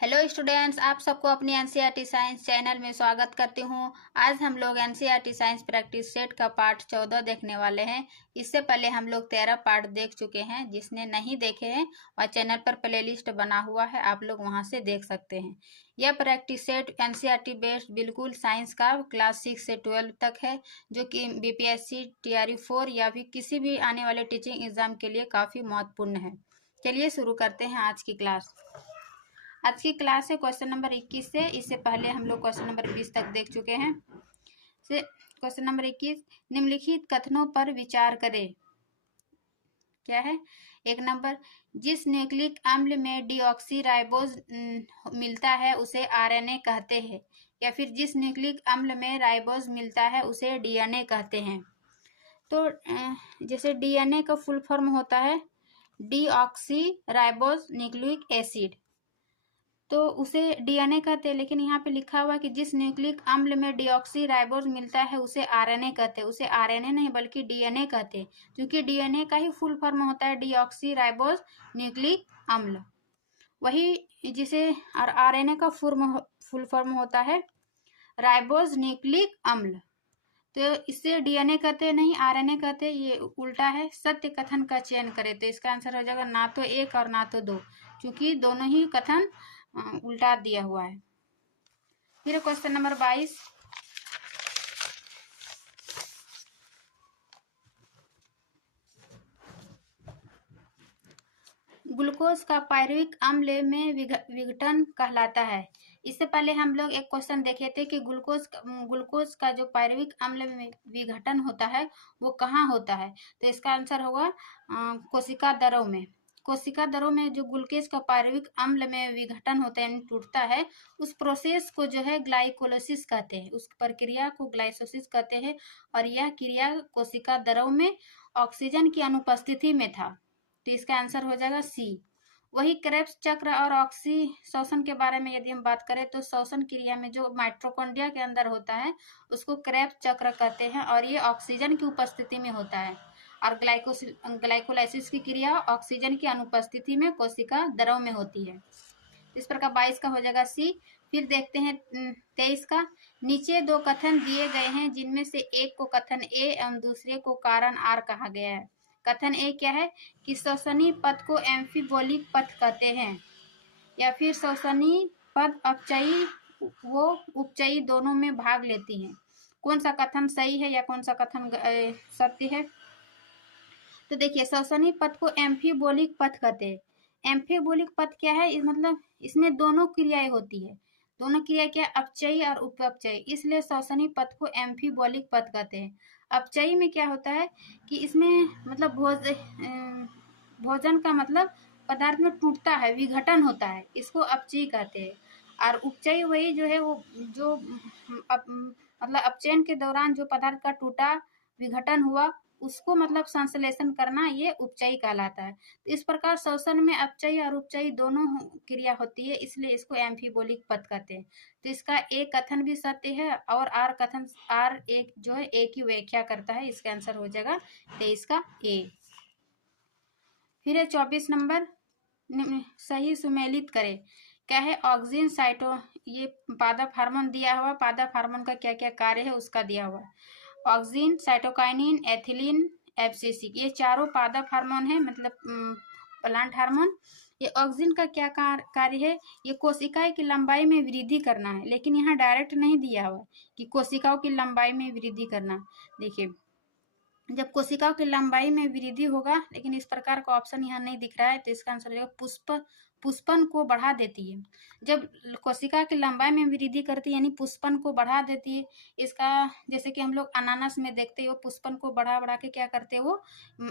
Hello students, आप सबको अपनी एनसीईआरटी साइंस चैनल में स्वागत करती हूँ। आज हम लोग एनसीईआरटी साइंस प्रैक्टिस सेट का पार्ट 14 देखने वाले हैं। इससे पहले हम लोग 13 पार्ट देख चुके हैं। जिसने नहीं देखे हैं और चैनल पर प्लेलिस्ट बना हुआ है, आप लोग वहां से देख सकते हैं। यह प्रैक्टिस सेट एनसीईआरटी बेस्ड बिल्कुल साइंस का क्लास 6 से 12 तक है, जो कि बीपीएससी टीआरई 4 या फिर किसी भी आने वाले टीचिंग एग्जाम के लिए काफ़ी महत्वपूर्ण है। चलिए शुरू करते हैं आज की क्लास। आज की क्लास है क्वेश्चन नंबर 21 से। इससे पहले हम लोग क्वेश्चन नंबर 20 तक देख चुके हैं। से क्वेश्चन नंबर 21, निम्नलिखित कथनों पर विचार करें। क्या है? एक नंबर, जिस न्यूक्लिक अम्ल में डीऑक्सीराइबोज मिलता है उसे आरएनए कहते हैं, या फिर जिस न्यूक्लिक अम्ल में राइबोज मिलता है उसे डीएनए कहते हैं। तो जैसे डीएनए का फुल फॉर्म होता है डीऑक्सीराइबोज न्यूक्लिक एसिड, तो उसे डीएनए कहते हैं। लेकिन यहाँ पे लिखा हुआ है कि जिस न्यूक्लिक अम्ल में डीऑक्सीराइबोज मिलता है उसे आरएनए कहते हैं। उसे आरएनए नहीं बल्कि डीएनए कहते हैं, क्योंकि डीएनए का ही फुल फॉर्म होता है डीऑक्सीराइबोज न्यूक्लिक अम्ल। वही जिसे और आरएनए का फुल फॉर्म होता है राइबोज न्यूक्लिक अम्ल। तो इससे डीएनए कहते नहीं, आरएनए कहते, ये उल्टा है। सत्य कथन का चयन करें, तो इसका आंसर हो जाएगा ना तो एक और ना तो दो, क्योंकि दोनों ही कथन उल्टा दिया हुआ है। फिर क्वेश्चन नंबर 22, ग्लूकोज का पायरुविक अम्ल में विघटन कहलाता है। इससे पहले हम लोग एक क्वेश्चन देखे थे कि ग्लूकोज का जो पायरुविक अम्ल में विघटन होता है वो कहाँ होता है। तो इसका आंसर होगा कोशिका दरों में। कोशिका दरों में जो ग्लूकोज का पायरुविक अम्ल में विघटन होता है, टूटता है, उस प्रोसेस को जो है ग्लाइकोलाइसिस कहते हैं। उस प्रक्रिया को ग्लाइकोलाइसिस कहते हैं, और यह क्रिया कोशिका दरों में ऑक्सीजन की अनुपस्थिति में था। तो इसका आंसर हो जाएगा सी। वही क्रेब्स चक्र और ऑक्सी श्वसन के बारे में यदि हम बात करें, तो श्वसन क्रिया में जो माइटोकॉन्ड्रिया के अंदर होता है उसको क्रेब्स चक्र कहते हैं, और ये ऑक्सीजन की उपस्थिति में होता है। और ग्लाइकोलाइसिस की क्रिया ऑक्सीजन की अनुपस्थिति में कोशिका द्रव में होती है। इस प्रकार 22 का हो जाएगा सी। फिर देखते हैं 23 का, नीचे दो कथन दिए गए हैं जिनमें से एक को कथन ए एवं दूसरे को कारण आर कहा गया है। कथन ए क्या है कि श्वसनी पथ को एम्फीबोलिक पथ कहते हैं, या फिर श्वसनी पथ अपचयी वो उपचयी दोनों में भाग लेती हैं। कौन सा कथन सही है या कौन सा कथन सत्य है? तो देखिए, श्वसनी पथ को एम्फीबोलिक पथ कहते हैं। एम्फीबोलिक पथ क्या है? मतलब इसमें दोनों क्रियाएं होती है। दोनों क्रिया क्या? अपचयी और उपचयी, इसलिए श्वसनी पथ को एम्फीबोलिक पथ कहते हैं। अपचयी में क्या होता है कि इसमें मतलब भोजन का मतलब पदार्थ में टूटता है, विघटन होता है, इसको अपचयी कहते हैं। और उपचयी वही जो है वो जो मतलब अपचयन के दौरान जो पदार्थ का टूटा, विघटन हुआ, उसको मतलब संश्लेषण करना, ये उपचयी कहलाता है। तो इस प्रकार श्वसन में अपचयी और उपचयी दोनों क्रिया होती है, इसलिए इसको एम्फीबोलिक पथ कहते हैं। तो इसका एक कथन भी सत्य है, और आर कथन आर एक जो है एक की व्याख्या करता है। इसका आंसर हो जाएगा 23 का ए। फिर है 24 नंबर, सही सुमेलित करें। क्या है? ऑक्सिन साइटो, ये पादप हार्मोन दिया हुआ, पादप हार्मोन का क्या क्या कार्य है उसका दिया हुआ। ऑक्सिन, साइटोकाइनिन, एथिलीन, एब्सिसिक, ये चारों पादप हार्मोन है, मतलब प्लांट हार्मोन। ये ऑक्सिन का क्या कार्य है? ये कोशिकाएं की लंबाई में वृद्धि करना है, लेकिन यहाँ डायरेक्ट नहीं दिया हुआ कि कोशिकाओं की लंबाई में वृद्धि करना। देखिए, जब कोशिकाओं की लंबाई में वृद्धि होगा, लेकिन इस प्रकार का ऑप्शन यहाँ नहीं दिख रहा है, तो इसका आंसर होगा पुष्पन को बढ़ा देती है। जब कोशिका की लंबाई में वृद्धि करती है यानी पुष्पन को बढ़ा देती है। इसका जैसे कि हम लोग अनानास में देखते हैं, वो पुष्पन को बढ़ा बढ़ा के क्या करते हैं, वो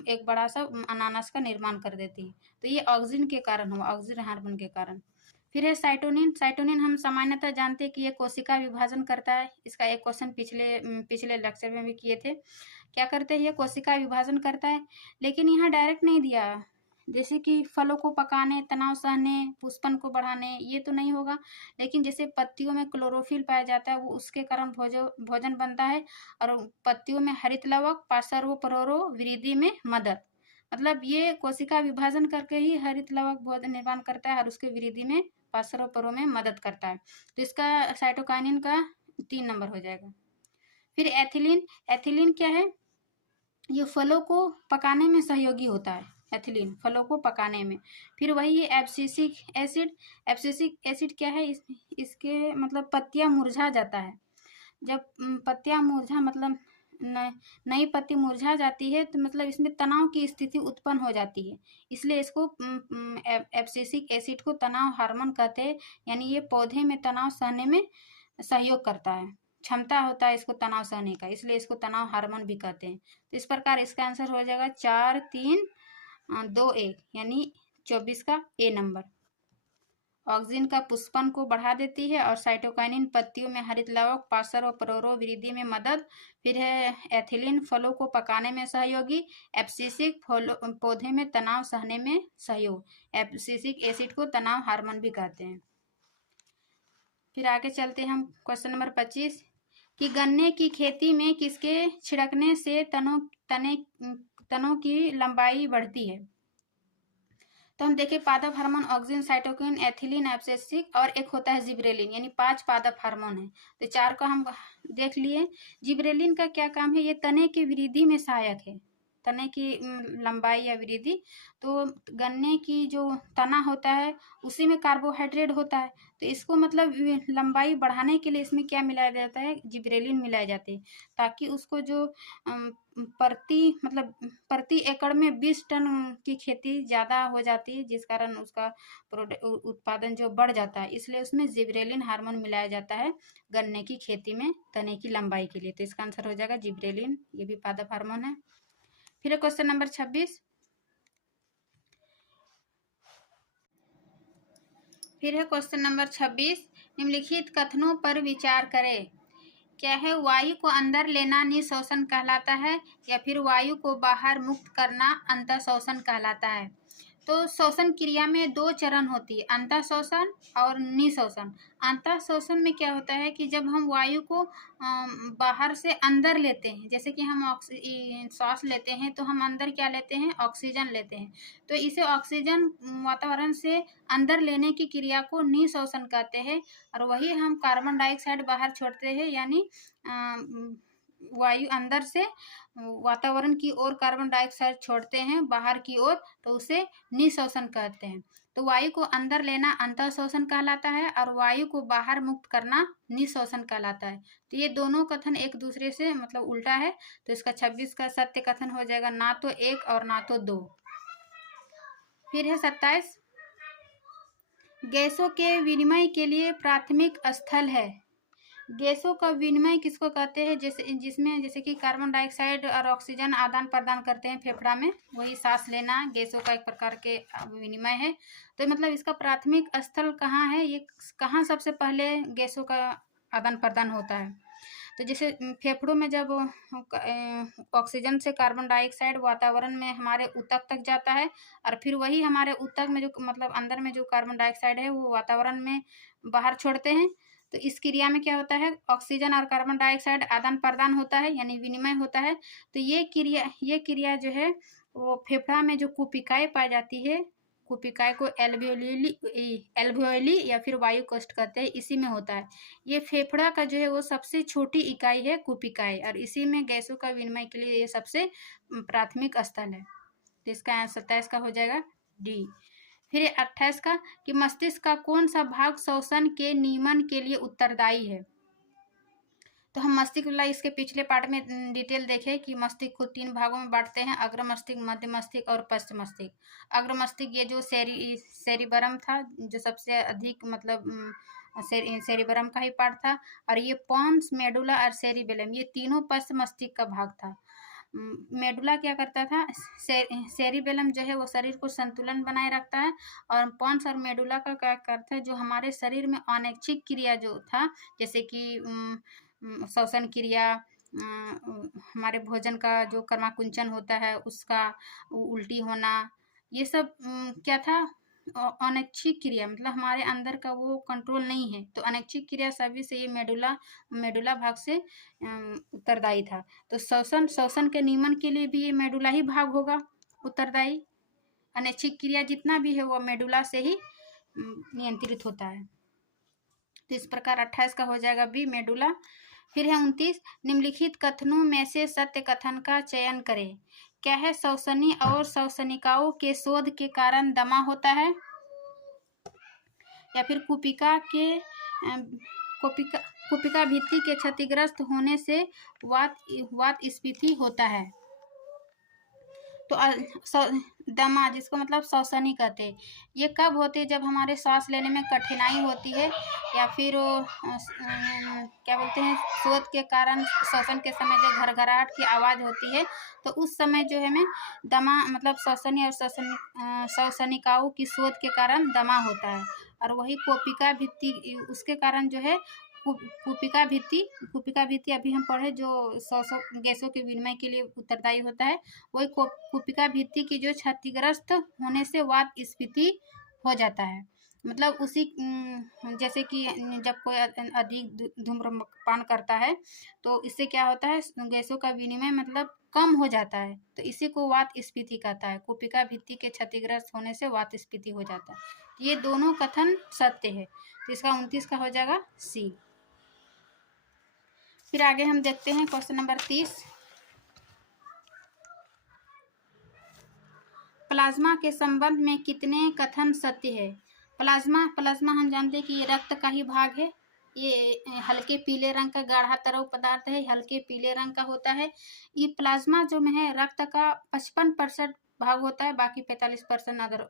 एक बड़ा सा अनानास का निर्माण कर देती है। तो ये ऑक्सिन के कारण हुआ, ऑक्सिन हार्मोन के कारण। फिर है साइटोनिन। साइटोनिन हम सामान्यतः जानते हैं कि ये कोशिका विभाजन करता है। इसका एक क्वेश्चन पिछले लेक्चर में भी किए थे। क्या करते हैं? ये कोशिका विभाजन करता है, लेकिन यहाँ डायरेक्ट नहीं दिया, जैसे कि फलों को पकाने, तनाव सहने, पुष्पन को बढ़ाने, ये तो नहीं होगा। लेकिन जैसे पत्तियों में क्लोरोफिल पाया जाता है, वो उसके कारण भोजन बनता है, और पत्तियों में हरित लवक, पार्श्व परागो वृद्धि में मदद। मतलब ये कोशिका विभाजन करके ही हरित लवक भोजन निर्माण करता है और उसके वृद्धि में पार्श्व परों में मदद करता है। तो इसका साइटोकाइनिन का 3 नंबर हो जाएगा। फिर एथिलीन, एथिलीन क्या है? ये फलों को पकाने में सहयोगी होता है, एथिलीन फलों को पकाने में। फिर वही ये एब्सिसिक एसिड, एब्सिसिक एसिड क्या है? इसके मतलब पत्तियां मुरझा जाता है। जब पत्तियां मुरझा मतलब नई पत्ती मुरझा जाती है तो मतलब इसमें तनाव की स्थिति उत्पन्न हो जाती है, इसलिए इसको एब्सिसिक एसिड को तनाव हार्मोन कहते हैं। यानी ये पौधे में तनाव सहने में सहयोग करता है, क्षमता होता है इसको तनाव सहने का, इसलिए इसको तनाव हार्मोन भी कहते हैं। तो इस प्रकार इसका आंसर हो जाएगा 4, 3, 2, 1 यानी 24 का ए नंबर। ऑक्सीजन का पुष्पन को बढ़ा देती है और साइटोकाइनिन पत्तियों में हरित लवक पार्श्व और परोरो वृद्धि में मदद। फिर है एथिलीन फलों को पकाने में सहयोगी। एब्सिसिक पौधे में तनाव सहने में सहयोग। एब्सिसिक एसिड को तनाव हार्मोन भी कहते हैं। फिर आगे चलते हैं हम क्वेश्चन नंबर 25 कि गन्ने की खेती में किसके छिड़कने से तनों की लंबाई बढ़ती है? तो हम देखें पादप hormone oxygen, cytokine, ethylene, abscisic और एक होता है जिब्रेलिन, यानी 5 पादप हार्मोन है। तो 4 को हम देख लिए। जिब्रेलिन का क्या काम है? ये तने की वृद्धि में सहायक है, तने की लंबाई या वृद्धि। तो गन्ने की जो तना होता है उसी में कार्बोहाइड्रेट होता है, तो इसको मतलब लंबाई बढ़ाने के लिए इसमें क्या मिलाया जाता है? जिब्रेलिन मिलाए जाते हैं, ताकि उसको जो प्रति एकड़ में 20 टन की खेती ज़्यादा हो जाती है, जिस कारण उसका उत्पादन जो बढ़ जाता है, इसलिए उसमें जिब्रेलिन हार्मोन मिलाया जाता है गन्ने की खेती में तने की लंबाई के लिए। तो इसका आंसर हो जाएगा जिब्रेलिन, ये भी पादप हार्मोन है। फिर क्वेश्चन नंबर 26 फिर है क्वेश्चन नंबर 26 निम्नलिखित कथनों पर विचार करें। क्या है? वायु को अंदर लेना निःशोषण कहलाता है या फिर वायु को बाहर मुक्त करना अंतःशोषण कहलाता है? तो शोषण क्रिया में 2 चरण होती है, अंतःशोषण और निःशोषण। अंतःशोषण में क्या होता है कि जब हम वायु को बाहर से अंदर लेते हैं, जैसे कि हम श्वास लेते हैं तो हम अंदर क्या लेते हैं? ऑक्सीजन लेते हैं। तो इसे ऑक्सीजन वातावरण से अंदर लेने की क्रिया को निःशोषण कहते हैं। और वही हम कार्बन डाइऑक्साइड बाहर छोड़ते हैं, यानी वायु अंदर से वातावरण की ओर कार्बन डाइऑक्साइड छोड़ते हैं बाहर की ओर, तो उसे निःशोषण कहते हैं। तो वायु को अंदर लेना अंतःशोषण कहलाता है और वायु को बाहर मुक्त करना निःशोषण कहलाता है। तो ये दोनों कथन एक दूसरे से मतलब उल्टा है, तो इसका 26 का सत्य कथन हो जाएगा ना तो 1 और ना तो 2। फिर है 27 गैसों के विनिमय के लिए प्राथमिक स्थल है। गैसों का विनिमय किसको कहते हैं? जैसे कि कार्बन डाइऑक्साइड और ऑक्सीजन आदान प्रदान करते हैं फेफड़ा में, वही सांस लेना गैसों का एक प्रकार के विनिमय है। तो मतलब इसका प्राथमिक स्थल कहाँ है? ये कहाँ सबसे पहले गैसों का आदान प्रदान होता है? तो जैसे फेफड़ों में जब ऑक्सीजन से कार्बन डाइऑक्साइड वातावरण में हमारे ऊतक तक जाता है और फिर वही हमारे ऊतक में जो मतलब अंदर में जो कार्बन डाइऑक्साइड है वो वातावरण में बाहर छोड़ते हैं। तो इस क्रिया में क्या होता है? ऑक्सीजन और कार्बन डाइऑक्साइड आदान प्रदान होता है, यानी विनिमय होता है। तो ये क्रिया जो है वो फेफड़ा में जो कुपिकाएं पाई जाती है, कुपिकाएं को एल्वियोली या फिर वायु कोष्ठ कहते हैं, इसी में होता है। ये फेफड़ा का जो है वो सबसे छोटी इकाई है कुपिकाएं, और इसी में गैसों का विनिमय के लिए ये सबसे प्राथमिक स्थल है। तो इसका 27 का हो जाएगा डी। फिर 28 का कि मस्तिष्क का कौन सा भाग श्वसन के नियमन के लिए उत्तरदायी है? तो हम मस्तिष्क वाला इसके पिछले पार्ट में डिटेल देखें कि मस्तिष्क को 3 भागों में बांटते हैं, अग्र मस्तिष्क, मध्य मस्तिष्क और पश्च मस्तिष्क। अग्र मस्तिष्क ये जो सेरिबरम था, जो सबसे अधिक मतलब सेरिबरम का ही पार्ट था, और ये पॉन्स, मेडुला और सेरिबेलम ये तीनों पश्च मस्तिष्क का भाग था। मेडुला क्या करता था? सेरिबेलम जो है वो शरीर को संतुलन बनाए रखता है, और पॉन्स और मेडुला का क्या करता है? जो हमारे शरीर में अनैच्छिक क्रिया जो था, जैसे कि श्वसन क्रिया, हमारे भोजन का जो कर्माकुंचन होता है उसका उल्टी होना, ये सब क्या था? अनैच्छिक क्रिया, मतलब हमारे अंदर का वो कंट्रोल नहीं है। तो अनैच्छिक क्रिया सभी से ये मेडुला भाग से उत्तरदायी था। तो श्वसन के नियमन के लिए भी ये मेडुला ही भाग होगा। उत्तरदायी। अनैच्छिक क्रिया जितना भी है वो मेडुला से ही नियंत्रित होता है। तो इस प्रकार 28 का हो जाएगा बी, मेडुला। फिर है 29, निम्नलिखित कथनों में से सत्य कथन का चयन करें। क्या है? श्वसनी और श्वसनिकाओं के शोध के कारण दमा होता है, या फिर कुपिका भित्ति के क्षतिग्रस्त होने से वात स्फीति होता है। तो दमा, जिसको मतलब श्वसनी कहते हैं, ये कब होते हैं? जब हमारे सांस लेने में कठिनाई होती है, या फिर क्या बोलते हैं, शोध के कारण श्वसन के समय जो घरघराहट की आवाज़ होती है, तो उस समय जो है हमें दमा मतलब श्वसनी और श्वसनिकाओं की शोध के कारण दमा होता है। और वही कोपिका भित्ति, उसके कारण जो है कुपिका भित्ति अभी हम पढ़े, जो गैसों के विनिमय के लिए उत्तरदायी होता है, वही कुपिका भित्ति की जो क्षतिग्रस्त होने से वात स्फीति हो जाता है। मतलब उसी जैसे कि जब कोई अधिक धूम्रपान करता है तो इससे क्या होता है, गैसों का विनिमय मतलब कम हो जाता है, तो इसी को वात स्फीति कहता है। कुपिका भित्ति के क्षतिग्रस्त होने से वात स्फीति हो जाता है। ये दोनों कथन सत्य है, तो इसका 29 का हो जाएगा सी। फिर आगे हम देखते हैं क्वेश्चन नंबर 30। प्लाज्मा के संबंध में कितने कथन सत्य है? प्लाज्मा हम जानते हैं कि ये रक्त का ही भाग है। ये हल्के पीले रंग का गाढ़ा तरल पदार्थ है, हल्के पीले रंग का होता है। ये प्लाज्मा जो में है रक्त का 55% भाग होता है, बाकी 45% अदर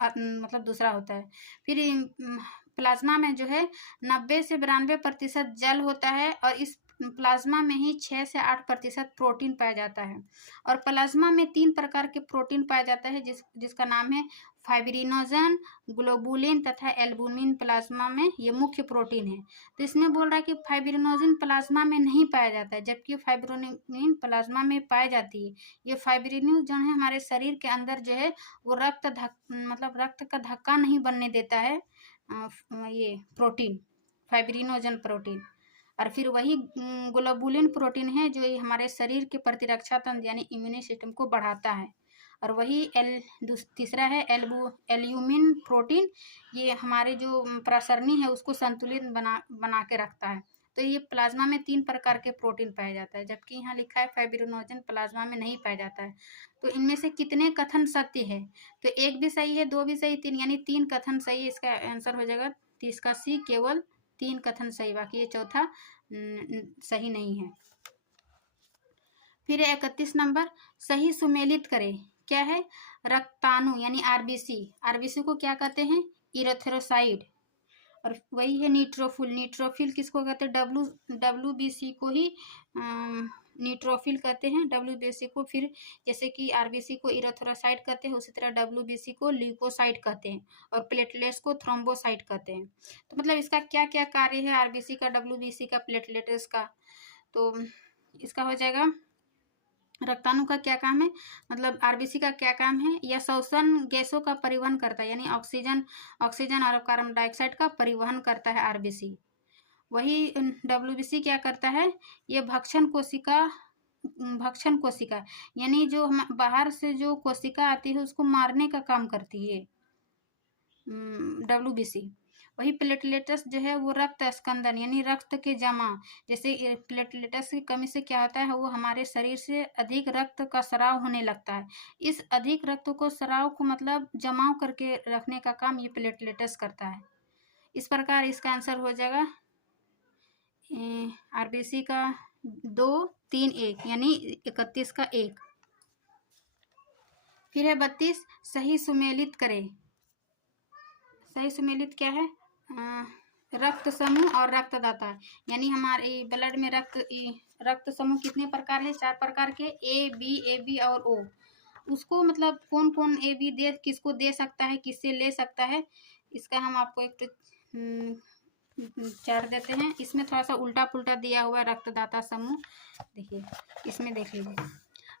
मतलब दूसरा होता है। फिर प्लाज्मा में जो है 90 से 92% जल होता है, और इस प्लाज्मा में ही 6 से 8% प्रोटीन पाया जाता है। और प्लाज्मा में 3 प्रकार के प्रोटीन पाया जाता है, जिसका नाम है फाइब्रिनोजन, ग्लोबुलिन तथा एल्बुमिन। प्लाज्मा में ये मुख्य प्रोटीन है। तो इसमें बोल रहा है कि फाइब्रिनोजन प्लाज्मा में नहीं पाया जाता है, जबकि फाइब्रिनोजन प्लाज्मा में पाई जाती है। ये फाइब्रिनोजन जो है हमारे शरीर के अंदर जो है वो रक्त का धक्का नहीं बनने देता है, ये प्रोटीन फाइब्रिनोजन प्रोटीन। और फिर वही ग्लोबुलिन प्रोटीन है जो ये हमारे शरीर के प्रतिरक्षा तंत्र यानी इम्यून सिस्टम को बढ़ाता है। और वही तीसरा है एल्ब्यूमिन प्रोटीन, ये हमारे जो प्रसरणी है उसको संतुलित बना के रखता है। तो ये प्लाज्मा में 3 प्रकार के प्रोटीन पाया जाता है, जबकि यहाँ लिखा है फाइब्रिनोजन प्लाज्मा में नहीं पाया जाता है। तो इनमें से कितने कथन सत्य है? तो 1 भी सही है, 2 भी सही, 3 यानी 3 कथन सही है। इसका आंसर हो जाएगा 30 का सी, केवल 3 कथन सही, बाकी ये चौथा सही नहीं है। फिर 31 नंबर, सही सुमेलित करें। क्या है? रक्ताणु यानी आरबीसी को क्या कहते हैं? इरेथ्रोसाइट। और वही है न्यूट्रोफिल किसको कहते हैं? डब्ल्यूबीसी को ही न्यूट्रोफिल कहते हैं, डब्ल्यूबीसी को। फिर जैसे कि आरबीसी को इरेथ्रोसाइट कहते हैं, उसी तरह डब्ल्यूबीसी को ल्यूकोसाइट कहते हैं, और प्लेटलेट्स को थ्रोम्बोसाइट कहते हैं। तो मतलब इसका क्या क्या कार्य है आरबीसी का, डब्ल्यूबीसी का, प्लेटलेट्स का? तो इसका हो जाएगा रक्ताणु का क्या काम है, मतलब आरबीसी का क्या काम है? यह श्वसन गैसों का परिवहन करता है, यानी ऑक्सीजन और कार्बन डाइऑक्साइड का परिवहन करता है आरबीसी। वही डब्ल्यूबीसी क्या करता है? ये भक्षण कोशिका यानी जो बाहर से जो कोशिका आती है उसको मारने का काम करती है डब्ल्यूबीसी। वही प्लेटलेट्स जो है वो रक्त स्कंदन यानी रक्त के जमा, जैसे प्लेटलेट्स की कमी से क्या होता है, वो हमारे शरीर से अधिक रक्त का स्राव होने लगता है। इस अधिक रक्त को स्राव को मतलब जमाव करके रखने का काम ये प्लेटलेट्स करता है। इस प्रकार इसका आंसर हो जाएगा आरबीसी का 2, 3, 1 यानी 31 का 1। फिर है 32, सही सुमेलित करें। सही सुमेलित क्या है? रक्त समूह और रक्तदाता, यानी हमारे ब्लड में रक्त समूह कितने प्रकार है? 4 प्रकार के, ए बी और ओ। उसको मतलब कौन कौन ए बी किसको दे सकता है, किससे ले सकता है, इसका हम आपको एक चार्ट देते हैं। इसमें थोड़ा सा उल्टा पुल्टा दिया हुआ है रक्तदाता समूह, देखिए इसमें देख लीजिए।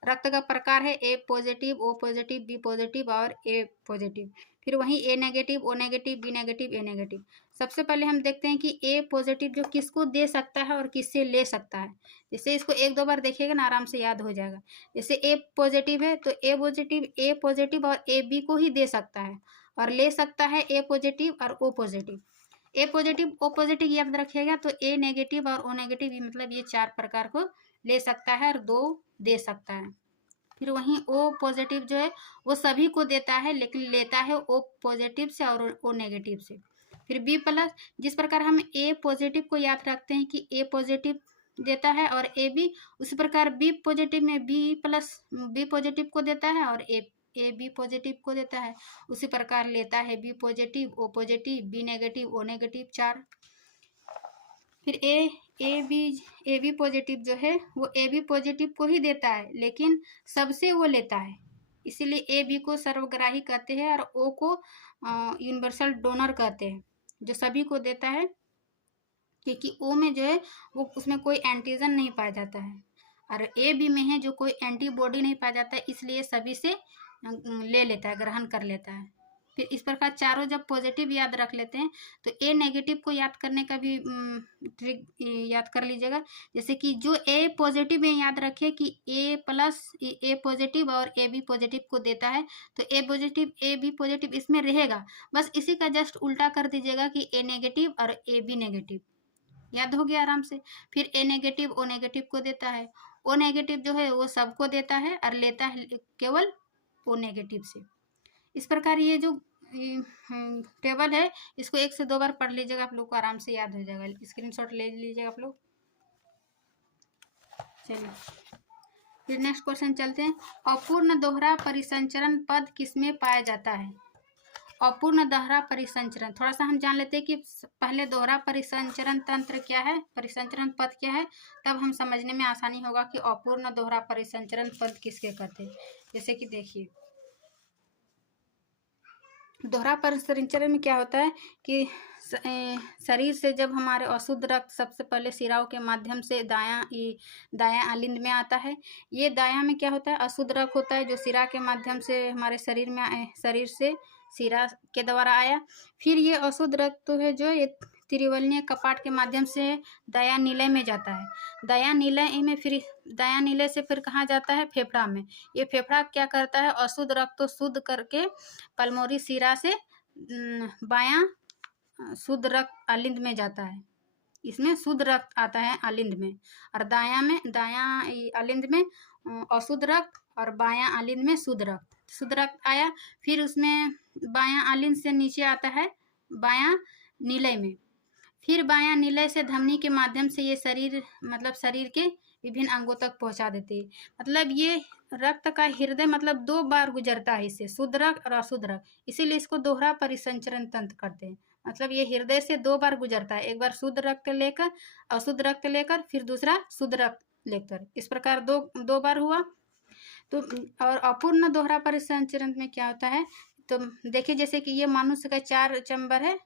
रक्त का प्रकार है A positive, O positive, B positive और ए पॉजिटिव। फिर वहीं A negative, O negative, B negative, A negative. सबसे पहले हम देखते हैं कि ए पॉजिटिव जो किसको दे सकता है और किससे ले सकता है। जैसे इसको एक दो बार देखिएगा ना, आराम से याद हो जाएगा। जैसे ए पॉजिटिव है तो ए पॉजिटिव और ए बी को ही दे सकता है, और ले सकता है ए पॉजिटिव और ओ पॉजिटिव। ए पॉजिटिव ओ पॉजिटिव याद रखिएगा, तो ए नेगेटिव और ओ नेगेटिव मतलब ये 4 प्रकार को ले सकता है और 2 दे सकता है। फिर वहीं ओ पॉजिटिव जो है वो सभी को देता है, लेकिन लेता है ओ पॉजिटिव से और ओ नेगेटिव से। फिर बी प्लस, जिस प्रकार हम ए पॉजिटिव को याद रखते हैं कि ए पॉजिटिव देता है और ए बी, उसी प्रकार बी पॉजिटिव में बी प्लस बी पॉजिटिव को देता है और ए बी पॉजिटिव को देता है। उसी प्रकार लेता है B positive, O positive, B negative, O negative 4। फिर ए बी पॉजिटिव जो है वो ए बी पॉजिटिव को ही देता है, लेकिन सबसे वो लेता है, इसीलिए ए बी को सर्वग्राही कहते हैं और ओ को यूनिवर्सल डोनर कहते हैं, जो सभी को देता है। क्योंकि ओ में जो है वो उसमें कोई एंटीजन नहीं पाया जाता है, और ए बी में है जो कोई एंटीबॉडी नहीं पाया जाता है, इसलिए सभी से ले लेता है, ग्रहण कर लेता है। फिर इस प्रकार चारों जब पॉजिटिव याद रख लेते हैं तो ए नेगेटिव को याद करने का भी ट्रिक याद कर लीजिएगा। जैसे कि जो ए पॉजिटिव में याद रखे कि ए प्लस ए पॉजिटिव और ए बी पॉजिटिव को देता है, तो ए पॉजिटिव ए बी पॉजिटिव इसमें रहेगा, बस इसी का जस्ट उल्टा कर दीजिएगा कि ए नेगेटिव और ए बी नेगेटिव। याद हो गया आराम से। फिर ए नेगेटिव ओ नेगेटिव को देता है, ओ नेगेटिव जो है वो सबको देता है और लेता है केवल ओ नेगेटिव से। इस प्रकार ये जो टेबल है इसको 1 से 2 बार पढ़ लीजिएगा, आप लोग को आराम से याद हो जाएगा। स्क्रीनशॉट ले लीजिएगा आप लोग। चलिए फिर नेक्स्ट क्वेश्चन चलते हैं। अपूर्ण दोहरा परिसंचरण पद किसमें पाया जाता है? अपूर्ण दोहरा परिसंचरण थोड़ा सा हम जान लेते हैं कि पहले दोहरा परिसंचरण तंत्र क्या है, परिसंचरण पद क्या है, तब हम समझने में आसानी होगा कि अपूर्ण दोहरा परिसंचरण पद किसके कहते हैं। जैसे कि देखिए दोहरा परिसंचरण में क्या होता है कि शरीर से जब हमारे अशुद्ध रक्त सबसे पहले सिराओं के माध्यम से दायां आलिंद में आता है। ये दायां में क्या होता है, अशुद्ध रक्त होता है जो सिरा के माध्यम से हमारे शरीर में आए, शरीर से सिरा के द्वारा आया। फिर ये अशुद्ध रक्त तो है जो ये त्रिवलनीय कपाट के माध्यम से दायां नीले में जाता है। दायां नीले से फिर कहाँ जाता है, फेफड़ा में। ये फेफड़ा क्या करता है, अशुद्ध रक्त तो शुद्ध करके पल्मोनरी सिरा से बायां शुद्ध रक्त आलिंद में जाता है। इसमें शुद्ध रक्त आता है आलिंद में, और दायां आलिंद में अशुद्ध रक्त और बायां आलिंद में शुद्ध रक्त आया। फिर उसमें बायां आलिंद से नीचे आता है बायां नीले में। फिर बायां नीले से धमनी के माध्यम से ये शरीर के विभिन्न अंगों तक पहुंचा देती है। मतलब ये रक्त का हृदय 2 बार गुजरता है इससे, शुद्ध रक्त और अशुद्ध रक्त, इसीलिए इसको दोहरा परिसंचरण तंत्र करते हैं। मतलब ये हृदय से 2 बार गुजरता है, एक बार शुद्ध रक्त लेकर, अशुद्ध रक्त लेकर, फिर दूसरा शुद्ध रक्त लेकर। इस प्रकार दो बार हुआ। तो और अपूर्ण दोहरा परिसंचरण में क्या होता है, तो देखिए जैसे कि ये मनुष्य का 4 चैम्बर है,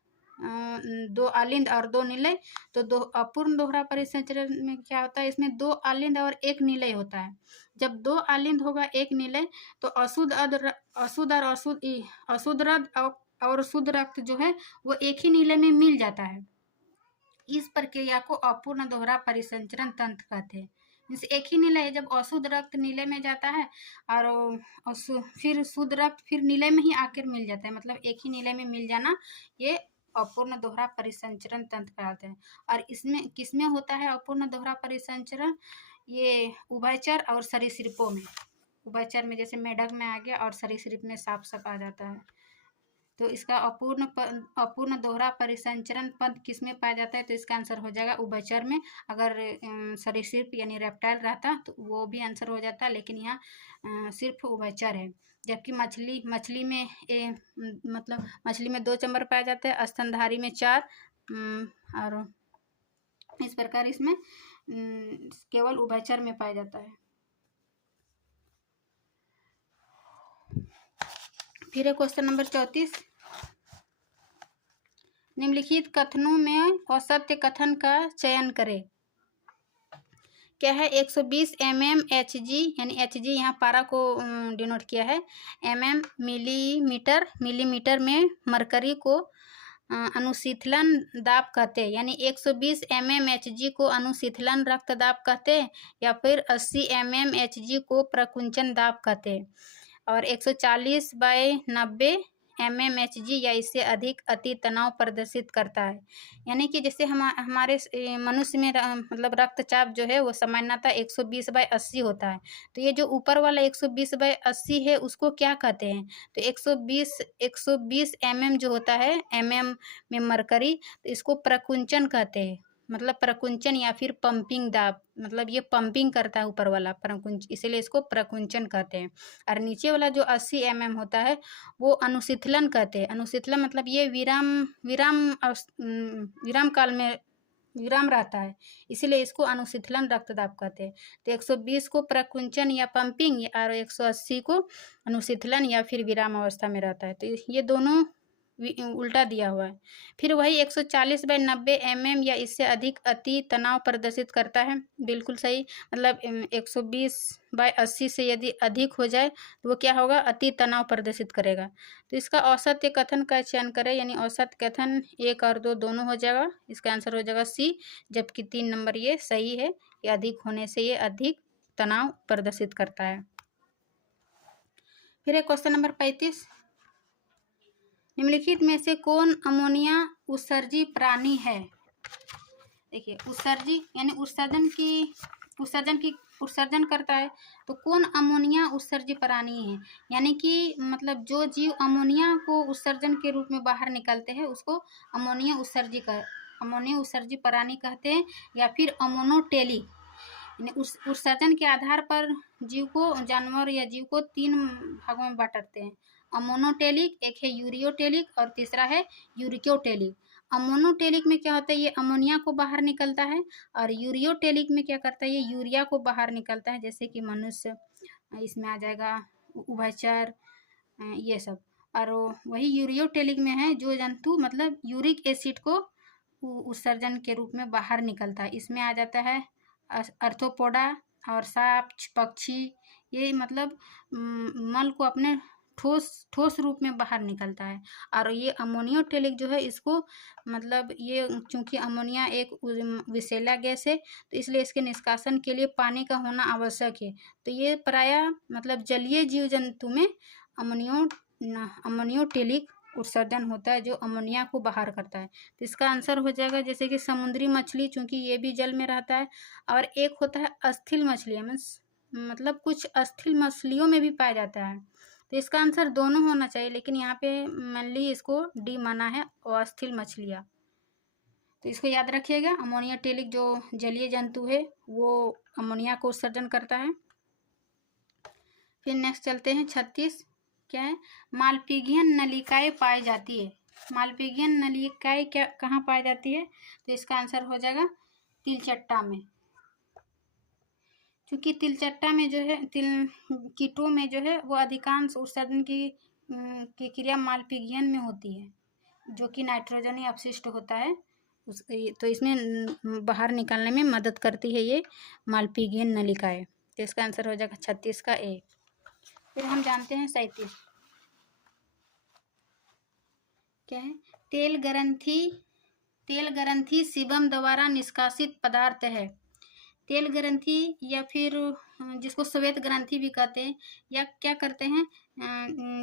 2 आलिंद और 2 नीले। तो अपूर्ण दोहरा परिसंचरण में क्या होता है, इसमें 2 आलिंद और 1 नीले होता है। जब 2 आलिंद होगा 1 नीले तो अशुद्ध रक्त और शुद्ध रक्त जो है वो एक ही नीले में मिल जाता है। इस प्रक्रिया को अपूर्ण दोहरा परिसंचरण तंत्र कहते हैं। एक ही नीला है, जब अशुद्ध रक्त नीले में जाता है और फिर शुद्ध रक्त फिर नीले में ही आकर मिल जाता है, मतलब एक ही नीले में मिल जाना, ये अपूर्ण दोहरा परिसंचरण तंत्र कहते हैं। और इसमें किसमें होता है अपूर्ण दोहरा परिसंचरण, ये उभयचर और सरीसृपों में। उभयचर में जैसे मेढक में आ गया और सरीसृप में सांप आ जाता है। तो इसका अपूर्ण दोहरा परिसंचरण पद किसमें पाया जाता है, तो इसका आंसर हो जाएगा उभयचर में। अगर सरीसृप यानी रेप्टाइल रहता तो वो भी आंसर हो जाता, लेकिन यहाँ सिर्फ उभयचर है। जबकि मछली में 2 चैम्बर पाया जाता है, स्तनधारी में 4, और इस प्रकार इसमें केवल उभयचर में पाया जाता है। फिर क्वेश्चन नंबर 34, निम्नलिखित कथनों में असत्य कथन का चयन करें। क्या है 120 mmHg, यानी Hg यहाँ पारा को डिनोट किया है, मिलीमीटर में मरकरी को अनुशीतलन दाब कहते हैं, यानी 120 mmHg को अनुशीतलन रक्त दाब कहते हैं, या फिर 80 mmHg को प्रकुंचन दाब कहते हैं। और 140/90 mmHg या इससे अधिक अति तनाव प्रदर्शित करता है, यानी कि जैसे हमारे मनुष्य में मतलब रक्तचाप जो है वो सामान्यतः 120/80 होता है। तो ये जो ऊपर वाला 120/80 है उसको क्या कहते हैं, तो 120 mm जो होता है, mm में मरकरी, तो इसको प्रकुंचन कहते हैं, मतलब प्रकुंचन या फिर पंपिंग दाब, मतलब ये पंपिंग करता है ऊपर वाला प्रकुंच, इसीलिए इसको प्रकुंचन कहते हैं। और नीचे वाला जो 80 mm होता है वो अनुशीतलन कहते हैं। अनुशीतलन मतलब ये विराम काल में विराम रहता है, इसीलिए इसको अनुशीतलन रक्तदाब कहते हैं। तो 120 को प्रकुंचन या पंपिंग और 180 को अनुशीतलन या फिर विराम अवस्था में रहता है। तो ये दोनों उल्टा दिया हुआ है। फिर वही 140/90 mm या इससे अधिक अति तनाव प्रदर्शित करता है, बिल्कुल सही, मतलब 120/80 से यदि अधिक हो जाए तो वो क्या होगा, अति तनाव प्रदर्शित करेगा। तो इसका औसत कथन का चयन करें, यानी औसत कथन 1 और 2 दोनों हो जाएगा, इसका आंसर हो जाएगा सी, जबकि 3 नंबर ये सही है, ये अधिक होने से ये अधिक तनाव प्रदर्शित करता है। फिर क्वेश्चन नंबर 35, निम्नलिखित में से कौन अमोनिया उत्सर्जी प्राणी है। देखिए उत्सर्जी यानी उत्सर्जन करता है, तो कौन अमोनिया उत्सर्जी प्राणी है, यानी कि मतलब जो जीव अमोनिया को उत्सर्जन के रूप में बाहर निकलते हैं उसको अमोनिया उत्सर्जी प्राणी कहते हैं, या फिर अमोनोटेलिक, यानी उत्सर्जन के आधार पर जीव को, जानवर या जीव को 3 भागों में बांटते हैं, अमोनोटेलिक, एक है यूरियोटेलिक और तीसरा है यूरिकोटेलिक। अमोनोटेलिक में क्या होता है, ये अमोनिया को बाहर निकलता है, और यूरियोटेलिक में क्या करता है, ये यूरिया को बाहर निकलता है, जैसे कि मनुष्य, इसमें आ जाएगा उभयचर, ये सब। और वही यूरियोटेलिक में है जो जंतु मतलब यूरिक एसिड को उत्सर्जन के रूप में बाहर निकलता है, इसमें आ जाता है अर्थोपोडा और सांप, पक्षी, ये मतलब मल को अपने ठोस रूप में बाहर निकलता है। और ये अमोनियोटेलिक जो है इसको मतलब ये चूंकि अमोनिया एक विषैला गैस है, तो इसलिए इसके निष्कासन के लिए पानी का होना आवश्यक है। तो ये प्रायः मतलब जलीय जीव जंतु में अमोनियोटेलिक उत्सर्जन होता है, जो अमोनिया को बाहर करता है। तो इसका आंसर हो जाएगा जैसे कि समुद्री मछली, चूंकि ये भी जल में रहता है, और एक होता है अस्थिल मछली, मतलब कुछ अस्थिल मछलियों में भी पाया जाता है। तो इसका आंसर दोनों होना चाहिए, लेकिन यहाँ पे मेनली इसको डी माना है, अस्थिल मछलियाँ। तो इसको याद रखिएगा, अमोनियोटेलिक जो जलीय जंतु है वो अमोनिया को उत्सर्जन करता है। फिर नेक्स्ट चलते हैं 36, क्या है, मालपिघियन नलिकाएं पाई जाती है। मालपिघियन नलिकाएं क्या कहाँ पाई जाती है, तो इसका आंसर हो जाएगा तिलचट्टा में, क्योंकि तिलचट्टा में जो है कीटों में जो है वो अधिकांश उत्सर्जन की क्रिया मालपिघियन में होती है, जो कि नाइट्रोजनी अपशिष्ट होता है तो इसमें बाहर निकालने में मदद करती है ये मालपिघियन नलिकाएं। तो इसका आंसर हो जाएगा 36 का ए। फिर हम जानते हैं 37, क्या है, तेल ग्रंथि सीबम द्वारा निष्कासित पदार्थ है। तेल ग्रंथि या फिर जिसको श्वेत ग्रंथि भी कहते हैं, या क्या करते हैं,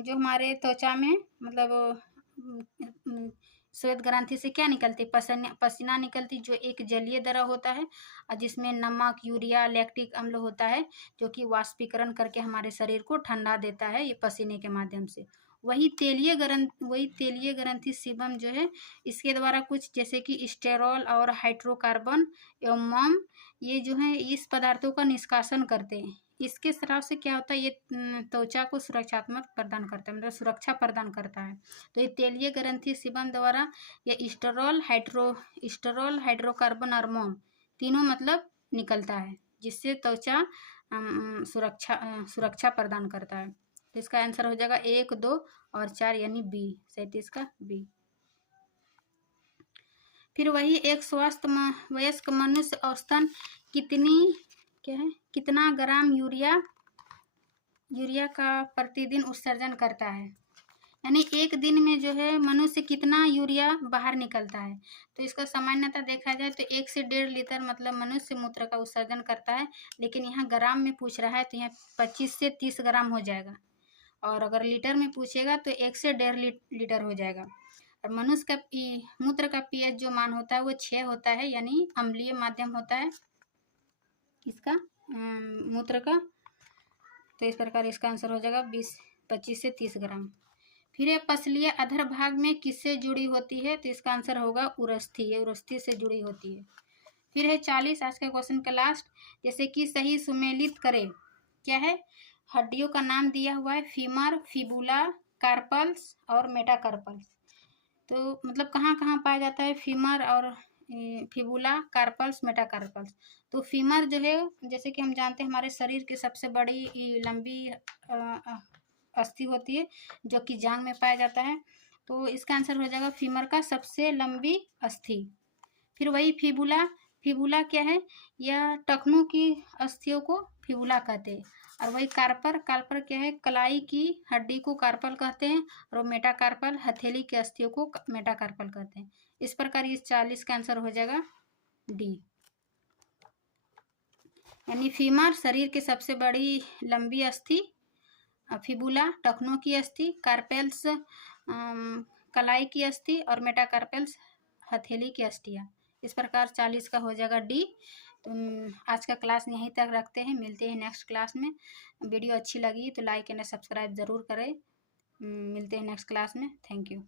जो हमारे त्वचा में मतलब श्वेत ग्रंथि से क्या निकलती है, पसीना निकलती, जो एक जलीय द्रव होता है, और जिसमें नमक, यूरिया, लैक्टिक अम्ल होता है, जो कि वाष्पीकरण करके हमारे शरीर को ठंडा देता है ये पसीने के माध्यम से। वही तेलीय ग्रंथि सीबम जो है, इसके द्वारा कुछ जैसे कि स्टेरॉल और हाइड्रोकार्बन एवं मोम, ये जो है इस पदार्थों का निष्कासन करते हैं। इसके स्राव से क्या होता है, ये त्वचा को सुरक्षात्मक प्रदान करता है, मतलब सुरक्षा प्रदान करता है। तो ये तेलीय ग्रंथि सीबम द्वारा ये स्टेरॉल, हाइड्रोकार्बन और मोम तीनों मतलब निकलता है, जिससे त्वचा सुरक्षा प्रदान करता है। तो इसका आंसर हो जाएगा 1, 2 और 4, यानी बी, 37 का बी। फिर वही एक स्वस्थ वयस्क मनुष्य औसतन कितनी क्या है, कितना ग्राम यूरिया का प्रतिदिन उत्सर्जन करता है, यानी एक दिन में जो है मनुष्य कितना यूरिया बाहर निकलता है। तो इसका सामान्यतः देखा जाए तो 1 से 1.5 लीटर मतलब मनुष्य मूत्र का उत्सर्जन करता है, लेकिन यहाँ ग्राम में पूछ रहा है तो यहाँ 25 से 30 ग्राम हो जाएगा, और अगर लीटर में पूछेगा तो 1 से 1.5 लीटर हो जाएगा। और मनुष्य का मूत्र का pH जो मान होता है वो 6 होता है, यानी अम्लीय माध्यम होता है इसका मूत्र का। तो इस प्रकार इसका आंसर हो जाएगा 25 से 30 ग्राम। फिर ये पसलिया अधर भाग में किससे जुड़ी होती है, तो इसका आंसर होगा उरस्थी, ये उरस्थी से जुड़ी होती है। फिर है 40 आज का क्वेश्चन का लास्ट, जैसे कि सही सुमेलित करें, क्या है, हड्डियों का नाम दिया हुआ है फीमर, फिबुला, कार्पल्स और मेटाकार्पल्स। तो मतलब कहाँ कहाँ पाया जाता है फीमर और फिबुला, कार्पल्स, मेटाकार्पल्स। तो फीमर जो है जैसे कि हम जानते हैं हमारे शरीर की सबसे बड़ी लंबी अस्थि होती है जो कि जांग में पाया जाता है, तो इसका आंसर हो जाएगा फीमर का सबसे लंबी अस्थि। फिर वही फिबुला क्या है, यह टखनों की अस्थियों को फिबुला कहते हैं। और वही कार्पर क्या है, कलाई की हड्डी को कार्पल कहते हैं, और मेटाकार्पल हथेली की अस्थियों को मेटाकार्पल कहते हैं। इस प्रकार इस 40 का आंसर हो जाएगा डी, यानी फीमर शरीर की सबसे बड़ी लंबी अस्थि, फिबुला टखनों की अस्थि, कार्पेल्स कलाई की अस्थि और मेटाकार्पेल्स हथेली की अस्थियाँ। इस प्रकार 40 का हो जाएगा डी। तो आज का क्लास यहीं तक रखते हैं, मिलते हैं नेक्स्ट क्लास में। वीडियो अच्छी लगी तो लाइक एंड सब्सक्राइब ज़रूर करें। मिलते हैं नेक्स्ट क्लास में। Thank you.